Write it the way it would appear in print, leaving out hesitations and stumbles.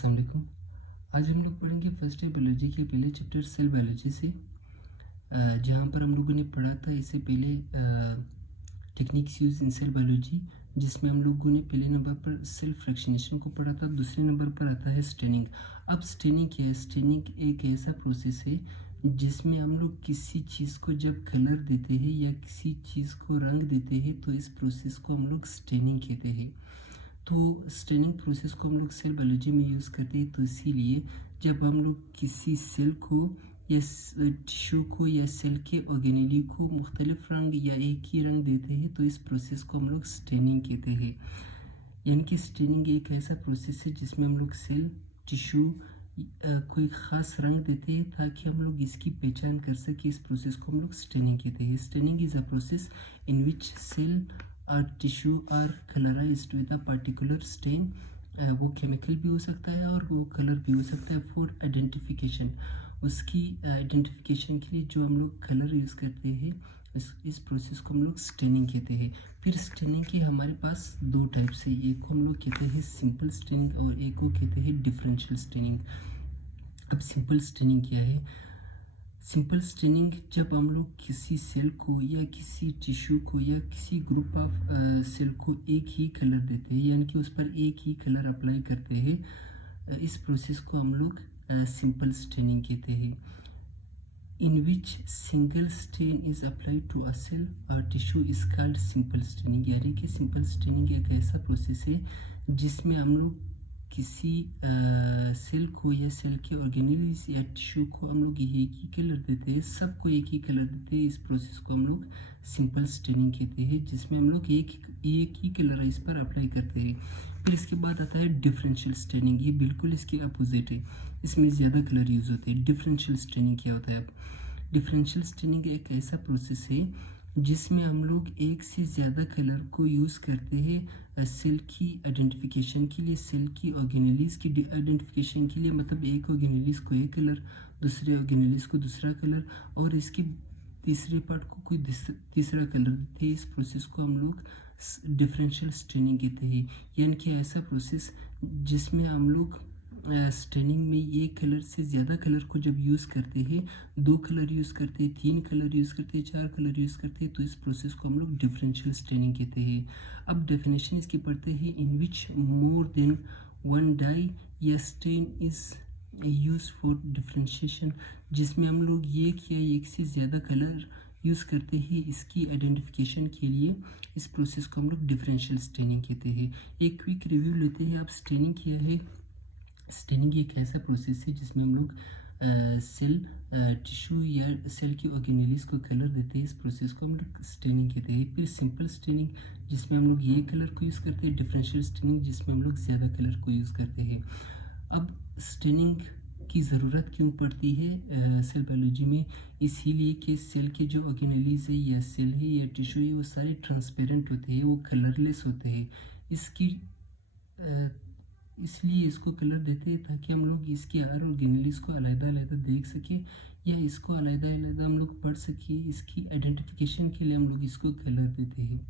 अस्सलाम वालेकुम। आज हम लोग पढ़ेंगे फर्स्ट ईयर बायोलॉजी के पहले चैप्टर सेल बायोलॉजी से, जहाँ पर हम लोगों ने पढ़ा था इससे पहले techniques use in cell biology, जिसमें हम लोगों ने पहले नंबर पर सेल फ्रैक्शनेशन को पढ़ा था। दूसरे नंबर पर आता है स्टेनिंग। अब स्टेनिंग क्या है? स्टेनिंग एक ऐसा प्रोसेस है जिसमें हम लोग किसी चीज़ को जब कलर देते हैं या किसी चीज़ को रंग देते हैं तो इस प्रोसेस को हम लोग स्टेनिंग कहते हैं। तो स्टेनिंग प्रोसेस को हम लोग सेल बायोलॉजी में यूज़ करते हैं। तो इसीलिए जब हम लोग किसी सेल को या टिश्यू को या सेल के ऑर्गेनेली को मुख्तलिफ रंग या एक ही रंग देते हैं तो इस प्रोसेस को हम लोग स्टेनिंग कहते हैं। यानी कि स्टेनिंग एक ऐसा प्रोसेस है जिसमें हम लोग सेल टिश्यू कोई ख़ास रंग देते हैं ताकि हम लोग इसकी पहचान कर सके। इस प्रोसेस को हम लोग स्टेनिंग कहते हैं। Staining is a process in which cell और tissue are colourised with a particular stain. वो केमिकल भी हो सकता है और वो कलर भी हो सकता है फॉर आइडेंटिफिकेशन। उसकी आइडेंटिफिकेशन के लिए जो हम लोग कलर यूज़ करते हैं इस प्रोसेस को हम लोग स्टेनिंग कहते हैं। फिर स्टेनिंग के हमारे पास दो टाइप्स है। एक को हम लोग कहते हैं सिंपल स्टेनिंग और एक को कहते हैं डिफरेंशियल स्टेनिंग। अब सिंपल स्टेनिंग क्या है? सिंपल स्टेनिंग जब हम लोग किसी सेल को या किसी टिश्यू को या किसी ग्रुप ऑफ सेल को एक ही कलर देते हैं, यानी कि उस पर एक ही कलर अप्लाई करते हैं, इस प्रोसेस को हम लोग सिंपल स्टेनिंग कहते हैं। In which single stain is applied to a cell और tissue is called simple staining. यानी कि सिंपल स्टेनिंग एक ऐसा प्रोसेस है जिसमें हम लोग किसी सेल को या सेल के ऑर्गेनेल्स या टिश्यू को हम लोग एक ही कलर देते हैं, सबको एक ही कलर देते हैं। इस प्रोसेस को हम लोग सिंपल स्टेनिंग कहते हैं, जिसमें हम लोग एक ही कलर इस पर अप्लाई करते हैं। फिर इसके बाद आता है डिफरेंशियल स्टेनिंग। ये बिल्कुल इसके अपोजिट है, इसमें ज़्यादा कलर यूज़ होते हैं। डिफरेंशियल स्टेनिंग क्या होता है? डिफरेंशियल स्टेनिंग एक ऐसा प्रोसेस है जिसमें हम लोग एक से ज़्यादा कलर को यूज़ करते हैं सेल की आइडेंटिफिकेशन के लिए, सेल की ऑर्गेनेलिस की आइडेंटिफिकेशन के लिए। मतलब एक ऑर्गेनेलिस को एक कलर, दूसरे ऑर्गेनेलिस को दूसरा कलर और इसके तीसरे पार्ट को कोई तीसरा कलर देते हैं। इस प्रोसेस को हम लोग डिफरेंशियल स्टेनिंग कहते हैं। यानी कि ऐसा प्रोसेस जिसमें हम लोग स्टेनिंग में एक कलर से ज़्यादा कलर को जब यूज़ करते हैं, दो कलर यूज़ करते हैं, तीन कलर यूज़ करते हैं, चार कलर यूज़ करते हैं, तो इस प्रोसेस को हम लोग डिफरेंशियल स्टेनिंग कहते हैं। अब डेफिनेशन इसकी पढ़ते हैं। In which more than one dye या stain is use for differentiation, जिसमें हम लोग एक या एक से ज़्यादा कलर यूज़ करते हैं इसकी आइडेंटिफिकेशन के लिए। इस प्रोसेस को हम लोग डिफरेंशियल स्टेनिंग कहते हैं। एक क्विक रिव्यू लेते हैं। अब स्टेनिंग क्या है? स्टेनिंग एक ऐसा प्रोसेस है जिसमें हम लोग सेल टिश्यू या सेल की ऑर्गेनेलिस को कलर देते हैं। इस प्रोसेस को हम लोग स्टेनिंग कहते हैं। फिर सिंपल स्टेनिंग जिसमें हम लोग ये कलर को यूज़ करते हैं। डिफरेंशियल स्टेनिंग जिसमें हम लोग ज़्यादा कलर को यूज़ करते हैं। अब स्टेनिंग की ज़रूरत क्यों पड़ती है सेल बायोलॉजी में? इसीलिए कि सेल के जो ऑर्गेनेलिस है या सेल है या टिश्यू है वो सारे ट्रांसपेरेंट होते हैं, वो कलरलेस होते हैं। इसकी इसलिए इसको कलर देते हैं ताकि हम लोग इसके हर ऑर्गेनेलिस को अलग-अलग देख सकें या इसको अलग-अलग हम लोग पढ़ सकें। इसकी आइडेंटिफिकेशन के लिए हम लोग इसको कलर देते हैं।